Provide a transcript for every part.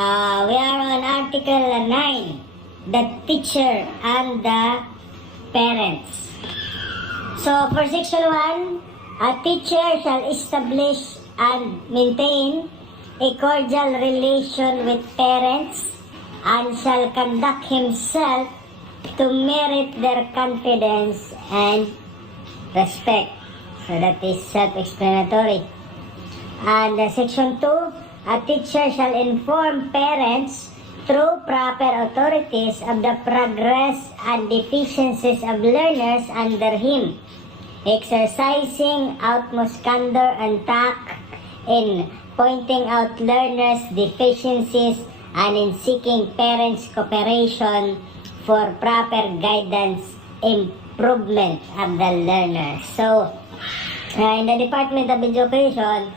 We are on Article 9, the teacher and the parents. So, for Section 1, a teacher shall establish and maintain a cordial relation with parents and shall conduct himself to merit their confidence and respect. So, that is self-explanatory. And Section 2, a teacher shall inform parents through proper authorities of the progress and deficiencies of learners under him, exercising utmost candor and tact in pointing out learners' deficiencies and in seeking parents' cooperation for proper guidance improvement of the learners. So, in the Department of Education,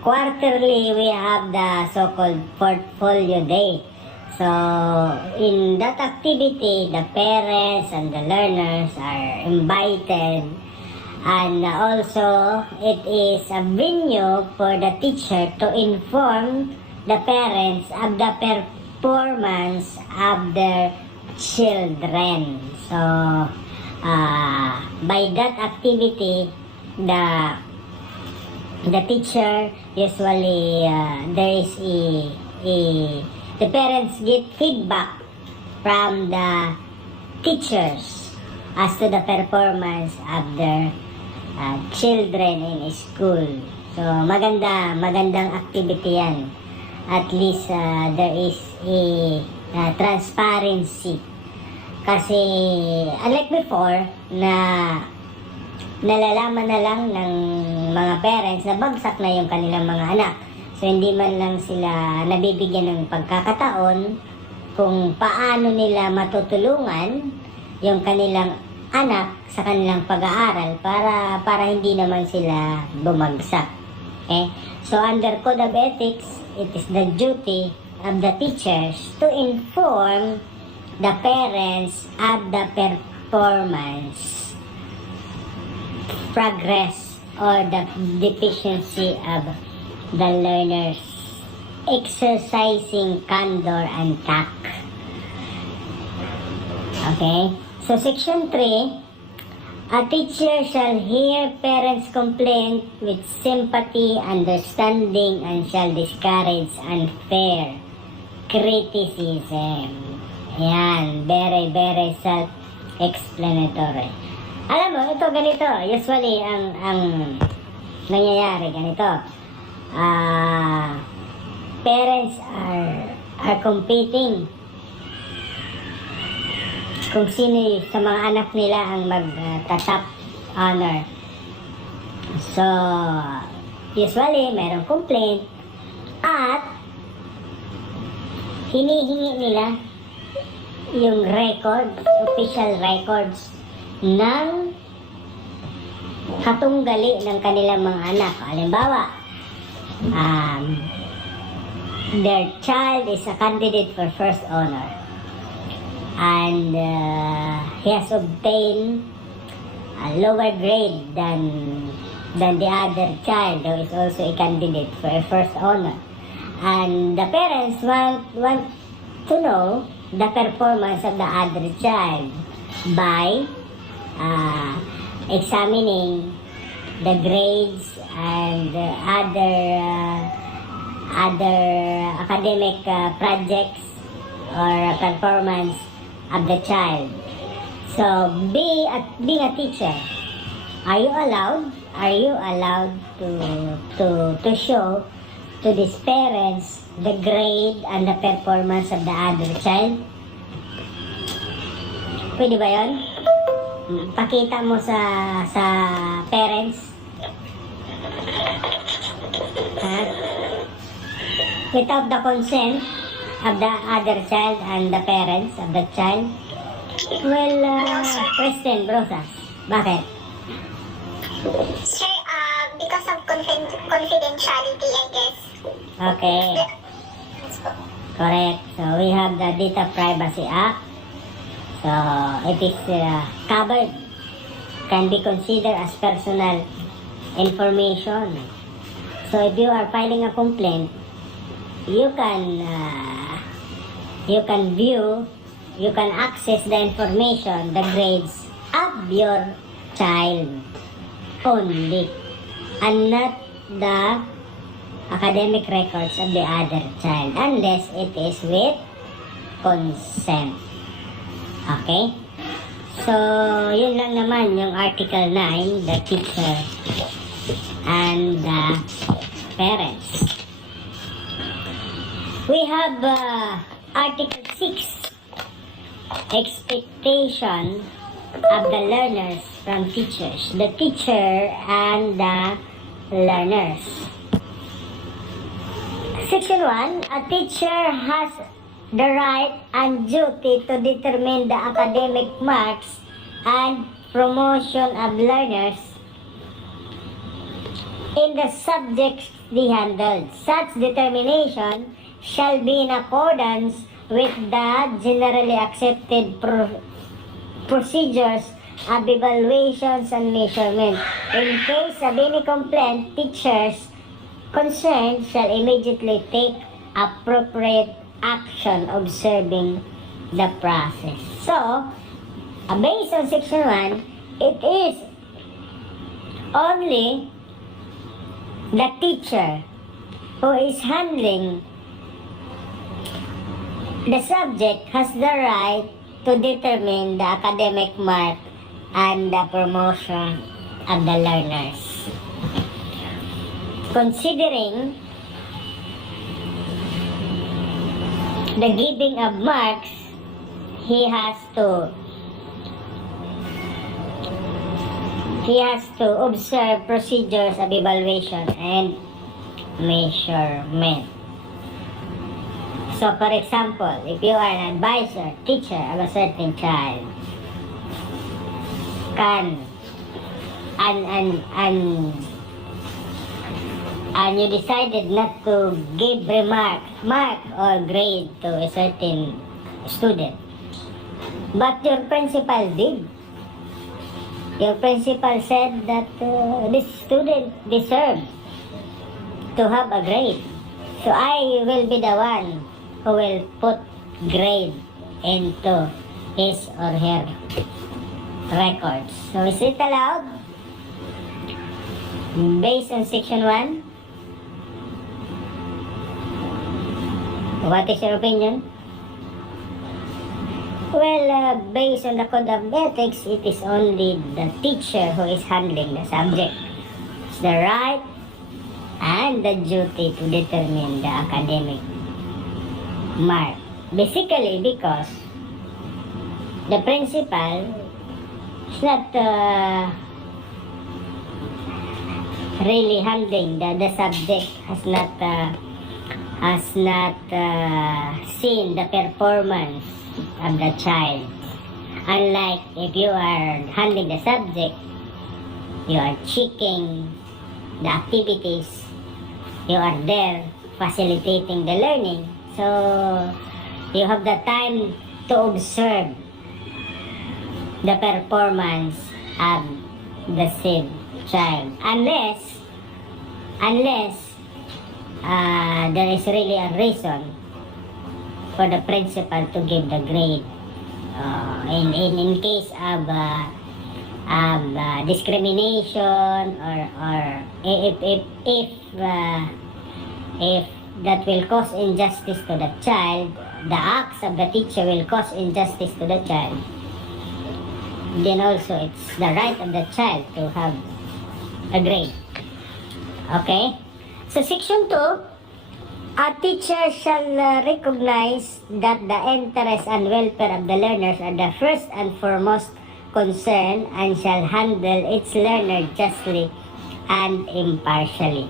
quarterly we have the so-called portfolio day. So, in that activity, the parents and the learners are invited, and also it is a venue for the teacher to inform the parents of the performance of their children. So, by that activity, the teacher usually there is the parents get feedback from the teachers as to the performance of their children in school. So magandang activity yan. At least there is a transparency, kasi unlike before na nalalaman na lang ng mga parents na bagsak na yung kanilang mga anak. So, hindi man lang sila nabibigyan ng pagkakataon kung paano nila matutulungan yung kanilang anak sa kanilang pag-aaral para hindi naman sila bumagsak. Okay? So, under Code of Ethics, it is the duty of the teachers to inform the parents of the performance, progress, or the deficiency of the learners, exercising candor and tact. Okay? So, Section 3, a teacher shall hear parents' complaint with sympathy, understanding, and shall discourage unfair criticism. Ayan, very self-explanatory. Alam mo, ito ganito. Usually, ang nangyayari ganito. Parents are competing kung sino sa mga anak nila ang mag-top honor. So, usually, mayroong complaint at hinihingi nila yung records, official records ng katunggali ng kanilang mga anak. Halimbawa, their child is a candidate for first honor and he has obtained a lower grade than the other child who is also a candidate for a first honor, and the parents want to know the performance of the other child by examining the grades and other academic projects or performance of the child. So, being a teacher, are you allowed to show to these parents the grade and the performance of the other child? Pwede ba yun? Pakita mo sa parents. Without the consent of the other child and the parents of the child. Well, President Brosas, bakit? Sir, because of confidentiality, I guess. Okay. Correct. So, we have the Data Privacy Act. So, it is covered, can be considered as personal information. So, if you are filing a complaint, you can view, you can access the information, the grades of your child only, and not the academic records of the other child unless it is with consent. Okay? So, yun lang naman yung Article 9, the teacher and the parents. We have Article 6, expectation of the learners from teachers, the teacher and the learners. Section 1, a teacher has the right and duty to determine the academic marks and promotion of learners in the subjects they handled. Such determination shall be in accordance with the generally accepted procedures of evaluations and measurement. In case of any complaint, teachers concerned shall immediately take appropriate action observing the process. So, based on Section 1, it is only the teacher who is handling the subject has the right to determine the academic mark and the promotion of the learners. Considering the giving of marks, he has to observe procedures of evaluation and measurement. So, for example, if you are an advisor, teacher of a certain child, and you decided not to give mark or grade to a certain student, but your principal did. Your principal said that this student deserves to have a grade. So I will be the one who will put grade into his or her records. So is it allowed? Based on Section 1? What is your opinion? Well, based on the Code of Ethics, it is only the teacher who is handling the subject. It's the right and the duty to determine the academic mark. Basically, because the principal is not really handling the subject, has not seen the performance of the child. Unlike if you are handling the subject, you are checking the activities, you are there facilitating the learning, so you have the time to observe the performance of the said child, unless there is really a reason for the principal to give the grade. In case of discrimination, or if that will cause injustice to the child, the acts of the teacher will cause injustice to the child, then also it's the right of the child to have a grade. Okay? So Section 2, a teacher shall recognize that the interest and welfare of the learners are the first and foremost concern and shall handle its learner justly and impartially.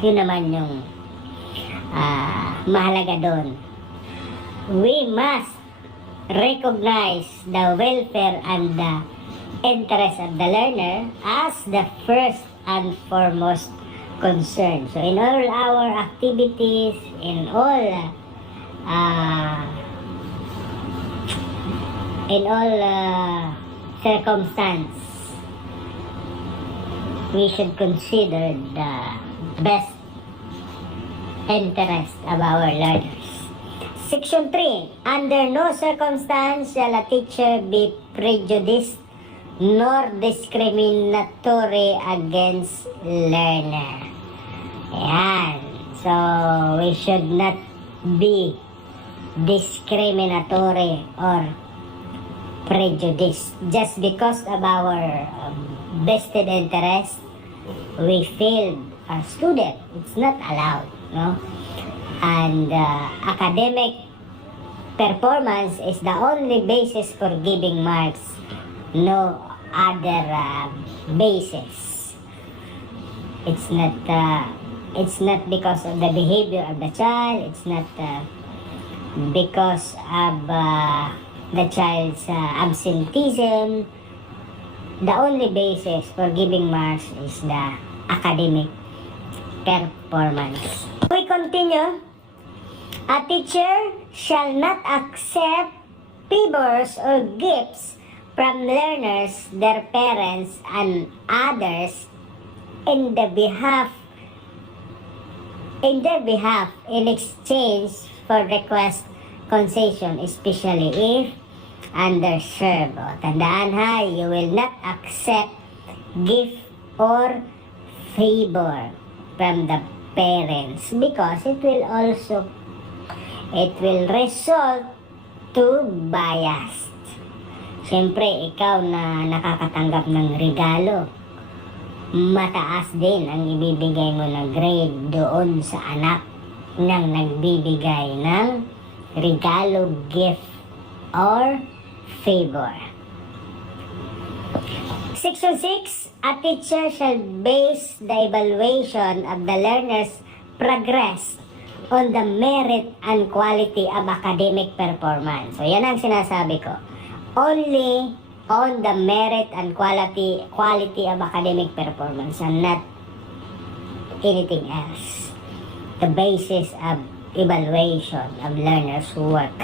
Yun naman yung mahalaga doon. We must recognize the welfare and the interest of the learner as the first and foremost concern. So in all our activities, in all circumstance, we should consider the best interest of our learners. Section 3. Under no circumstance shall a teacher be prejudiced nor discriminatory against learner. Ayan. So, we should not be discriminatory or prejudiced just because of our vested interest. We failed a student. It's not allowed, no? And academic performance is the only basis for giving marks, no other basis. It's not because of the behavior of the child. It's not because of the child's absenteeism. The only basis for giving marks is the academic performance. We continue. A teacher shall not accept favors or gifts from learners, their parents, and others in their behalf in exchange for request concession, especially if underserved. O, tandaan ha, you will not accept gift or favor from the parents because it will result to bias. Siyempre, ikaw na nakakatanggap ng regalo, mataas din ang ibibigay mo na grade doon sa anak ng nagbibigay ng regalo, gift, or favor. Section 6. A teacher shall base the evaluation of the learner's progress on the merit and quality of academic performance. So, yan ang sinasabi ko. Only on the merit and quality of academic performance and not anything else. The basis of evaluation of learners' work.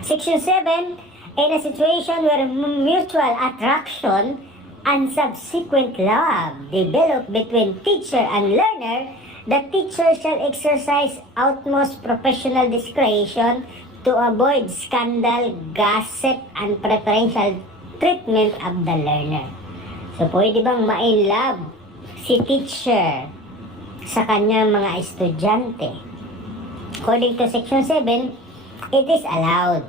Section 7. In a situation where mutual attraction and subsequent love develop between teacher and learner, the teacher shall exercise utmost professional discretion to avoid scandal, gossip, and preferential treatment of the learner. So, pwede bang ma-in-love si teacher sa kanyang mga estudyante? According to Section 7, it is allowed.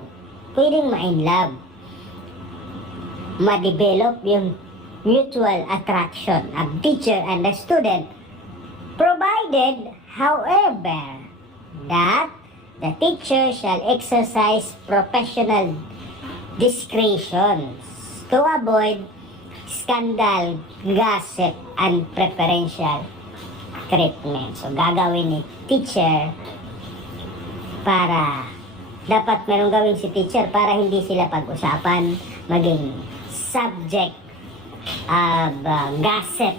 Pwedeng ma-in-love. Ma-develop yung mutual attraction of teacher and the student, provided, however, that the teacher shall exercise professional discretion to avoid scandal, gossip, and preferential treatment. So, gagawin ni teacher dapat merong gawin si teacher para hindi sila pag-usapan, maging subject of gossip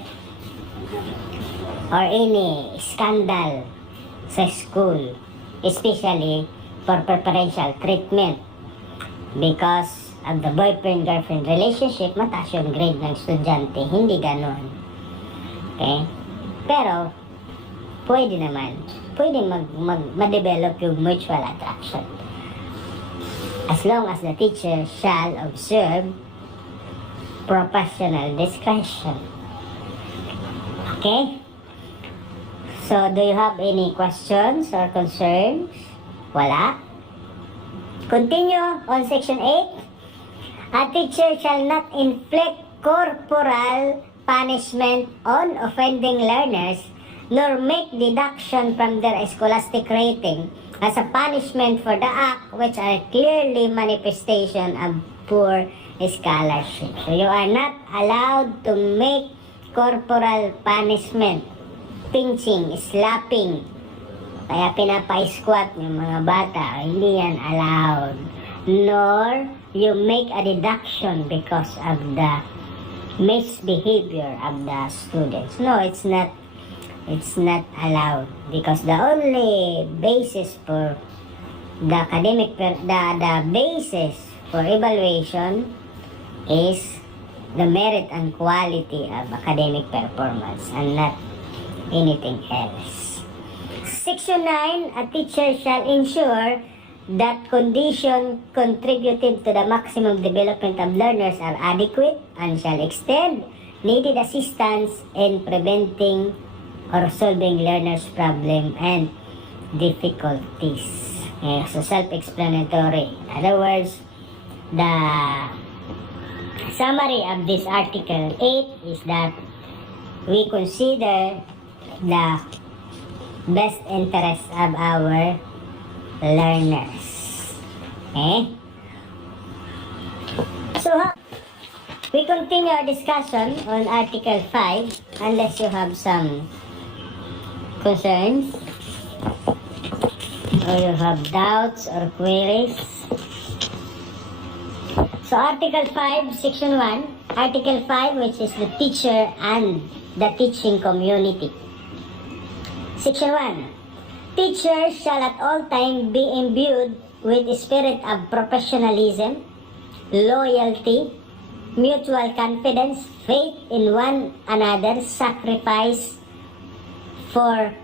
or any scandal sa school, especially for preferential treatment because of the boyfriend-girlfriend relationship. Mataas yung grade ng estudyante, hindi ganon. Okay? Pero pwede ma-develop yung mutual attraction as long as the teacher shall observe professional discretion. Okay? So, do you have any questions or concerns? Wala? Continue on Section 8. A teacher shall not inflict corporal punishment on offending learners nor make deduction from their scholastic rating as a punishment for the act which are clearly manifestation of poor scholarship. So, you are not allowed to make corporal punishment, pinching, slapping, kaya pinapa-squat yung mga bata. Hindi yan allowed. Nor you make a deduction because of the misbehavior of the students. No, it's not allowed because the only basis for the academic the basis for evaluation is the merit and quality of academic performance and not anything else. Section 9, a teacher shall ensure that conditions contributive to the maximum development of learners are adequate and shall extend needed assistance in preventing or solving learners' problem and difficulties. So self-explanatory. In other words, the summary of this Article 8 is that we consider the best interest of our learners. Okay? So, we continue our discussion on Article 5 unless you have some concerns or you have doubts or queries. So, Article 5, Section 1, Article 5, which is the teacher and the teaching community. Section 1. Teachers shall at all times be imbued with a spirit of professionalism, loyalty, mutual confidence, faith in one another, self-sacrifice for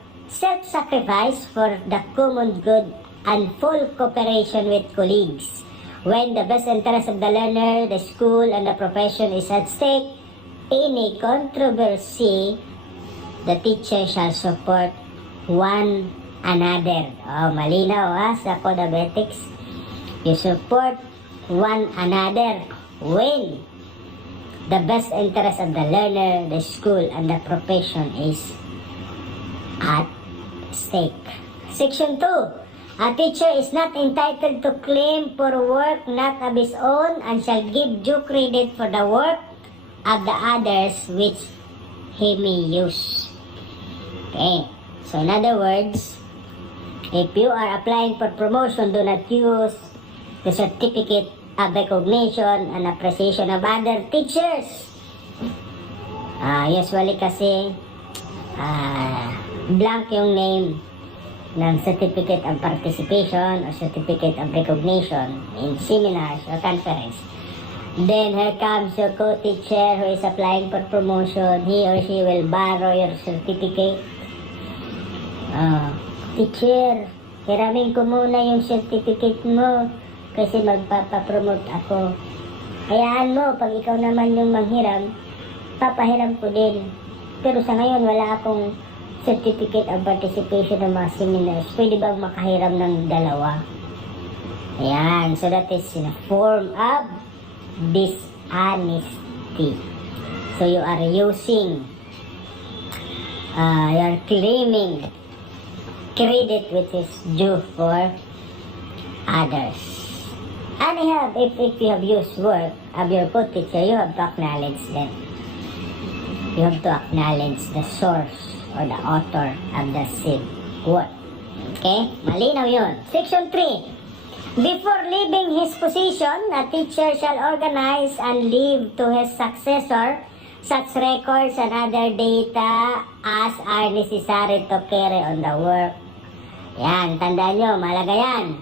the common good, and full cooperation with colleagues. When the best interest of the learner, the school, and the profession is at stake, any controversy, the teacher shall support one another. Oh, malinaw sa Code of Ethics. You support one another when the best interest of the learner, the school, and the profession is at stake. Section 2. A teacher is not entitled to claim for work not of his own and shall give due credit for the work of the others which he may use. Okay. So in other words, if you are applying for promotion, do not use the certificate of recognition and appreciation of other teachers. Usually kasi blank yung name ng certificate of participation or certificate of recognition in seminars or conference. Then here comes your co-teacher who is applying for promotion. He or she will borrow your certificate. Teacher, hiramin ko muna yung certificate mo kasi magpapapromote ako. Hayaan mo, pag ikaw naman yung manghiram, papahiram ko din. Pero sa ngayon, wala akong certificate of participation ng mga seminars. Pwede bang makahiram ng dalawa? Ayan, so that is in a form of dishonesty. So you are using, you are claiming credit which is due for others. And if you have used work of your co-teacher, you have to acknowledge them. You have to acknowledge the source or the author of the same work. Okay? Malinaw yun. Section 3. Before leaving his position, a teacher shall organize and leave to his successor such records and other data as are necessary to carry on the work. Yan, tandaan nyo, malaga yan.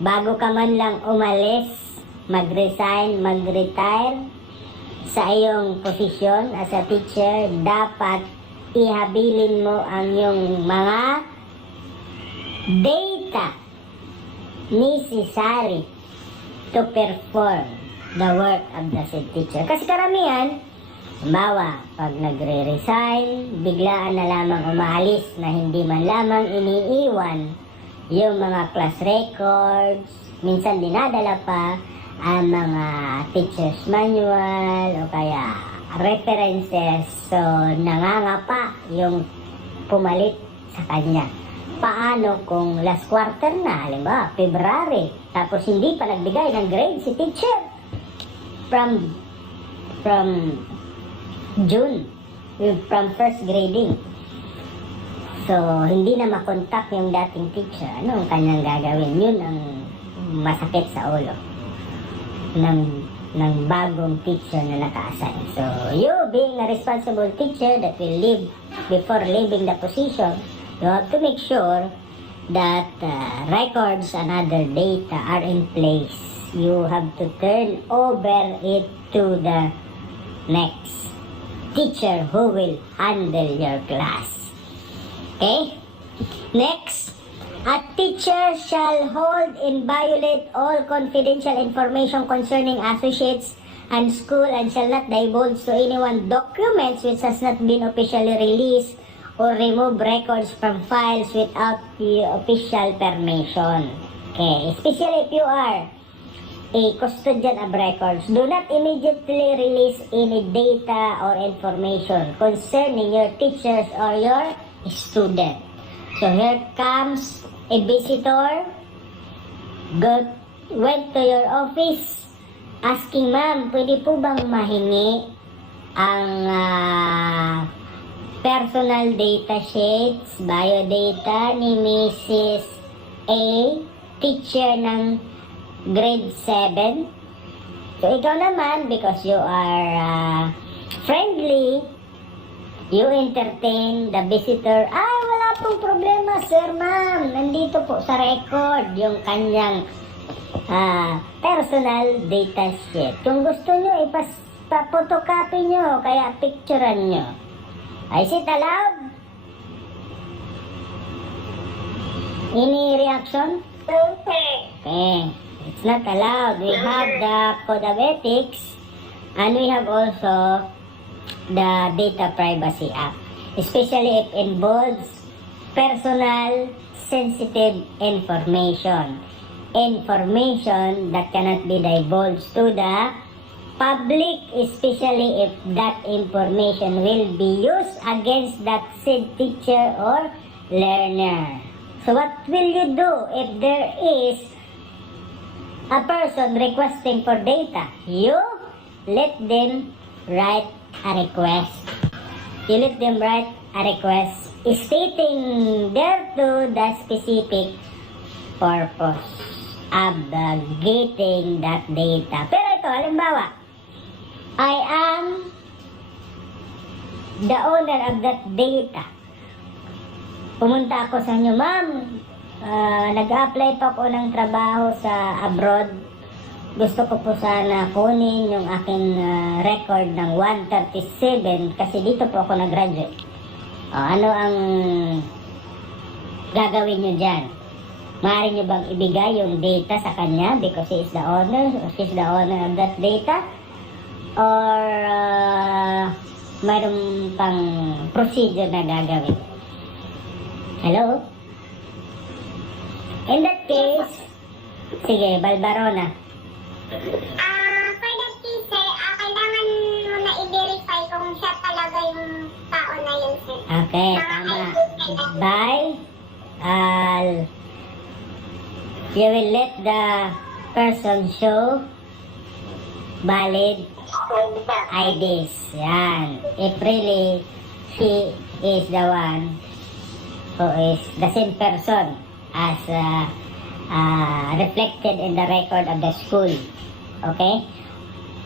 Bago ka man lang umalis, mag-resign, mag-retire sa iyong posisyon as a teacher, dapat ihabilin mo ang iyong mga data necessary to perform the work of the said teacher. Kasi karamihan, halimbawa, pag nagre-resign, biglaan na lamang umaalis na hindi man lamang iniiwan yung mga class records, minsan dinadala pa ang mga teacher's manual o kaya references. So, nangangapa yung pumalit sa kanya. Paano kung last quarter na, halimbawa, February, tapos hindi pa nagbigay ng grade si teacher from June, from first grading. So, hindi na makontak yung dating teacher. Ano ang kanyang gagawin? Yun ang masakit sa ulo ng bagong teacher na naka-assign. So, you being a responsible teacher that will leave before leaving the position, you have to make sure that records and other data are in place. You have to turn over it to the next teacher who will handle your class. Okay? Next, a teacher shall hold inviolate all confidential information concerning associates and school and shall not divulge to anyone documents which has not been officially released or remove records from files without the official permission. Okay, especially if you are a custodian of records, do not immediately release any data or information concerning your teachers or your student. So here comes a visitor, went to your office, asking, ma'am, pwede po bang mahingi ang personal data sheets, biodata ni Mrs. A, teacher ng grade 7. So, ikaw naman, because you are friendly, you entertain the visitor. Wala pong problema, sir, ma'am. Nandito po sa record yung kanyang personal data sheet. Kung gusto nyo, photocopy nyo, kaya picturean nyo. Is it allowed? Any reaction? Okay. It's not allowed. We have the Code of Ethics and we have also the Data Privacy Act. Especially if it involves personal sensitive information. Information that cannot be divulged to the public, especially if that information will be used against that said teacher or learner. So what will you do if there is a person requesting for data? You let them write a request. You let them write a request stating thereto the specific purpose of getting that data. Pero ito, halimbawa, I am the owner of that data. Pumunta ako sa inyo, ma'am, nag-apply pa ako ng trabaho sa abroad. Gusto ko po sana kunin yung aking record ng 137 kasi dito po ako nag-graduate. Ano ang gagawin nyo dyan? Maaari nyo bang ibigay yung data sa kanya because he is the owner or she is the owner of that data? Or mayroon pang procedure na gagawin? Hello? In that case, sige, Balbarona. For that case, sir, kailangan mo na i-verify kung siya talaga yung tao na yun, sir. Okay, tama. You will let the person show valid IDs. Yan. If really she is the one who is the same person as reflected in the record of the school. Okay?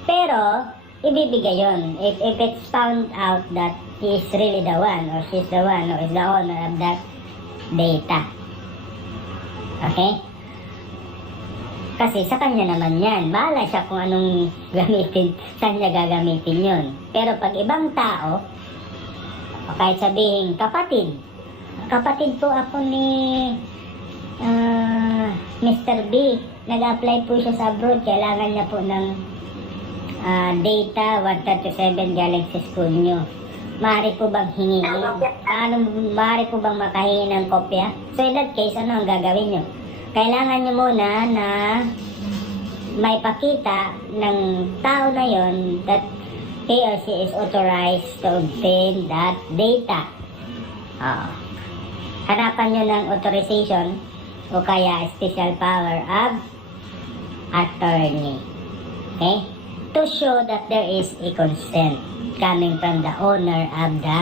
Pero, ibibigay yun. If it's found out that he is really the one or she is the one who is the owner of that data. Okay? Kasi sa kanya naman yan. Bahala siya kung anong gamitin, saan niya gagamitin yun. Pero pag ibang tao, kahit sabihin kapatid po ako ni Mr. B, nag-apply po siya sa abroad, kailangan niya po ng data 137 galing sa school nyo. Maaari po bang hingin? Maaari po bang makahingi ng kopya? So in that case, ano ang gagawin nyo? Kailangan nyo muna na may pakita ng tao na yon that he or she is authorized to obtain that data. Hanapan nyo ng authorization o kaya special power of attorney. Okay? To show that there is a consent coming from the owner of the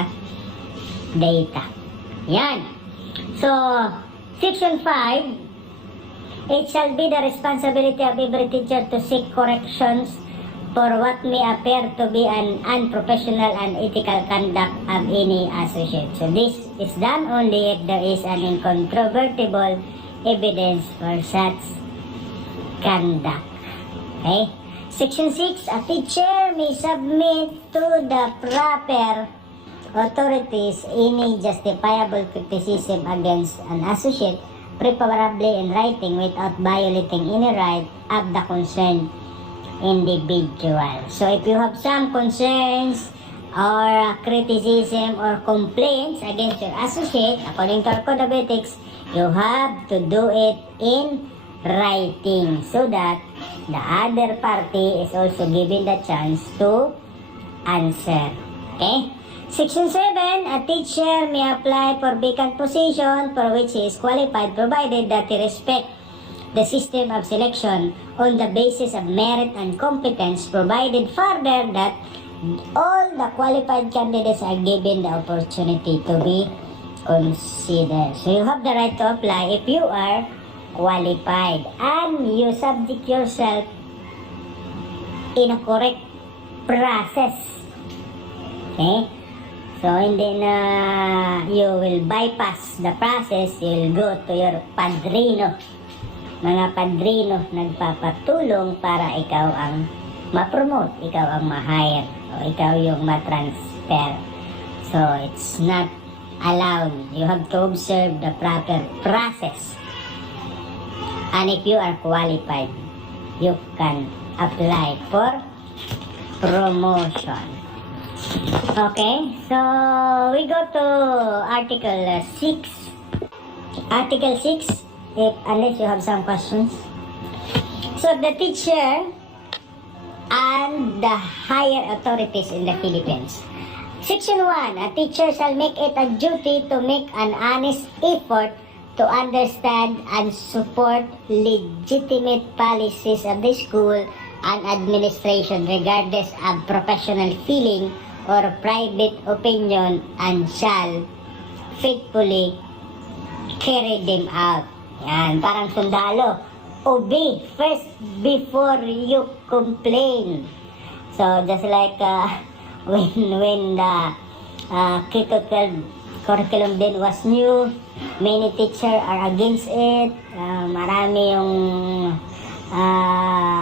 data. Yan. So, Section 5, it shall be the responsibility of every teacher to seek corrections for what may appear to be an unprofessional and ethical conduct of any associate. So this is done only if there is an incontrovertible evidence for such conduct. Okay? Section 6, a teacher may submit to the proper authorities any justifiable criticism against an associate, preferably in writing without violating any right of the concerned individual. So if you have some concerns or criticism or complaints against your associate, according to our code of ethics, you have to do it in writing so that the other party is also given the chance to answer. Okay? Section 7, a teacher may apply for vacant position for which he is qualified provided that he respect the system of selection on the basis of merit and competence, provided further that all the qualified candidates are given the opportunity to be considered. So you have the right to apply if you are qualified and you subject yourself in a correct process. Okay? So hindi na you will bypass the process, you will go to your padrino. Mga padrino nagpapatulong para ikaw ang ma-promote, ikaw ang ma-hire, o ikaw yung ma-transfer. So it's not allowed. You have to observe the proper process. And if you are qualified, you can apply for promotion. Okay, so we go to Article 6. Article 6, unless you have some questions. So the teacher and the higher authorities in the Philippines. Section 1, a teacher shall make it a duty to make an honest effort to understand and support legitimate policies of the school and administration regardless of professional feeling or private opinion, and shall faithfully carry them out. Yan, parang sundalo. Obey first before you complain. So just like when the K-12 curriculum din was new, many teachers are against it. Marami yung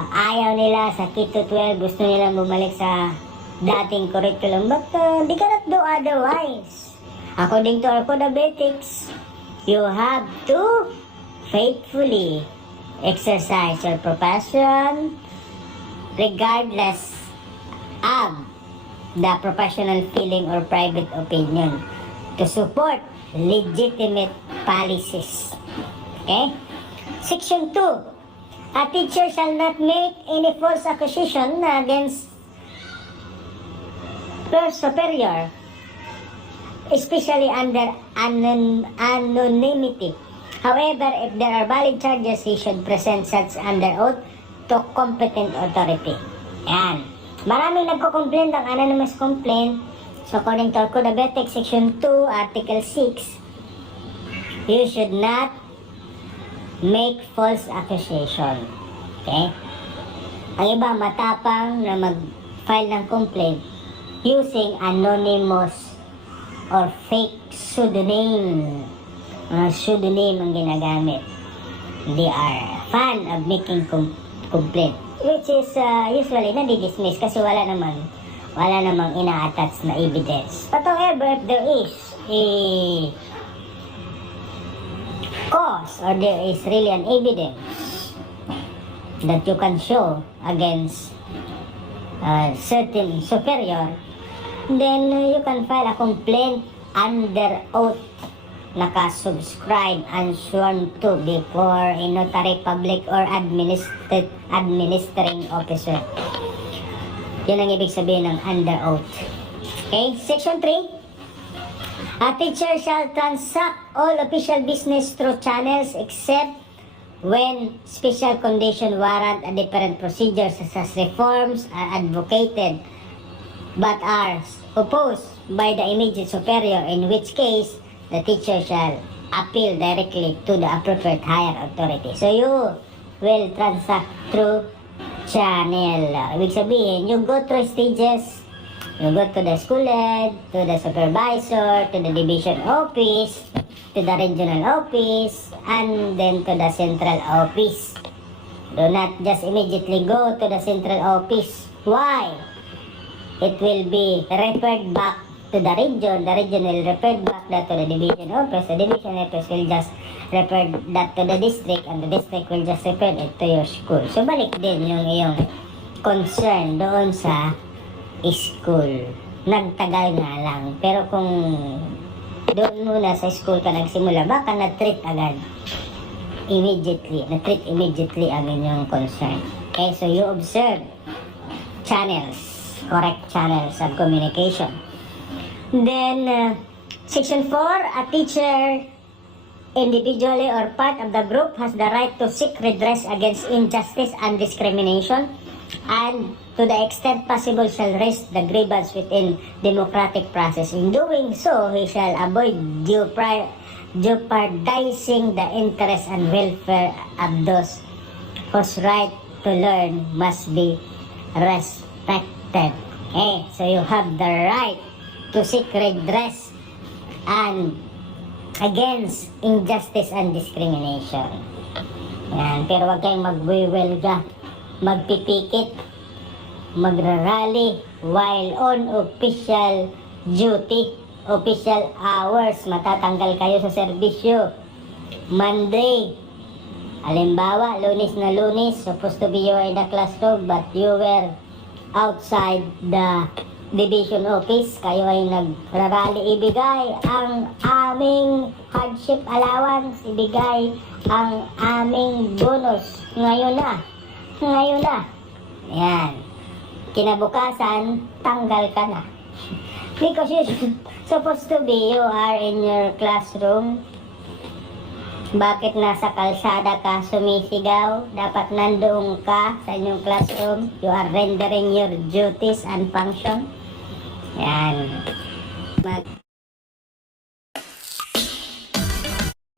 ayaw nila sa K-12, gusto nilang bumalik sa dating curriculum, but they cannot do otherwise. According to our code of ethics, you have to faithfully exercise your profession regardless of the professional feeling or private opinion to support legitimate policies. Okay? Section 2. A teacher shall not make any false accusation against their superior, especially under anonymity. However, if there are valid charges, he should present such under oath to competent authority. Yan. Maraming nagko-complain ng anonymous complaint. So, according to our Code of Ethics, Section 2, Article 6, you should not make false accusation. Okay? Ang iba, matapang na mag-file ng complaint using anonymous or fake pseudonym. Pseudonym ang ginagamit. They are fan of making complaint, which is usually nadi-dismiss kasi wala namang ina-attach na evidence. But however, if there is a cause or there is really an evidence that you can show against certain superior, then you can file a complaint under oath, naka-subscribe and sworn to before a notary public or administering officer. Yan ang ibig sabihin ng under oath. Okay, Section 3. A teacher shall transact all official business through channels except when special condition warrant a different procedure, such as reforms are advocated but are opposed by the immediate superior, in which case the teacher shall appeal directly to the appropriate higher authority. So you will transact through channel. Ibig sabihin, you go through stages. You go to the school head, to the supervisor, to the division office, to the regional office, and then to the central office. Do not just immediately go to the central office. Why? It will be referred back to the region will refer back that to the division office, the division office will just refer that to the district, and the district will just refer it to your school. So, balik din yung iyong concern doon sa school. Nagtagal nga lang. Pero kung doon muna sa school ka nagsimula, baka na-treat agad immediately ang inyong concern. Okay, so you observe correct channels of communication. Then, Section 4, a teacher, individually or part of the group, has the right to seek redress against injustice and discrimination, and to the extent possible shall raise the grievance within democratic process. In doing so, he shall avoid jeopardizing the interest and welfare of those whose right to learn must be respected. So you have the right to seek redress and against injustice and discrimination. Yan. Pero wag kayong magwiwelga, magpipikit, magrarally while on official duty, official hours. Matatanggal kayo sa serbisyo. Monday, halimbawa, Lunes na Lunes, supposed to be you in the classroom, but you were outside the division office, kayo ay nagrarally, ibigay ang aming hardship allowance, ibigay ang aming bonus. Ngayon na. Yan. Kinabukasan, tanggal ka na. Because you're supposed to be, you are in your classroom. Bakit nasa kalsada ka sumisigaw? Dapat nandoon ka sa inyong classroom. You are rendering your duties and function. Yan.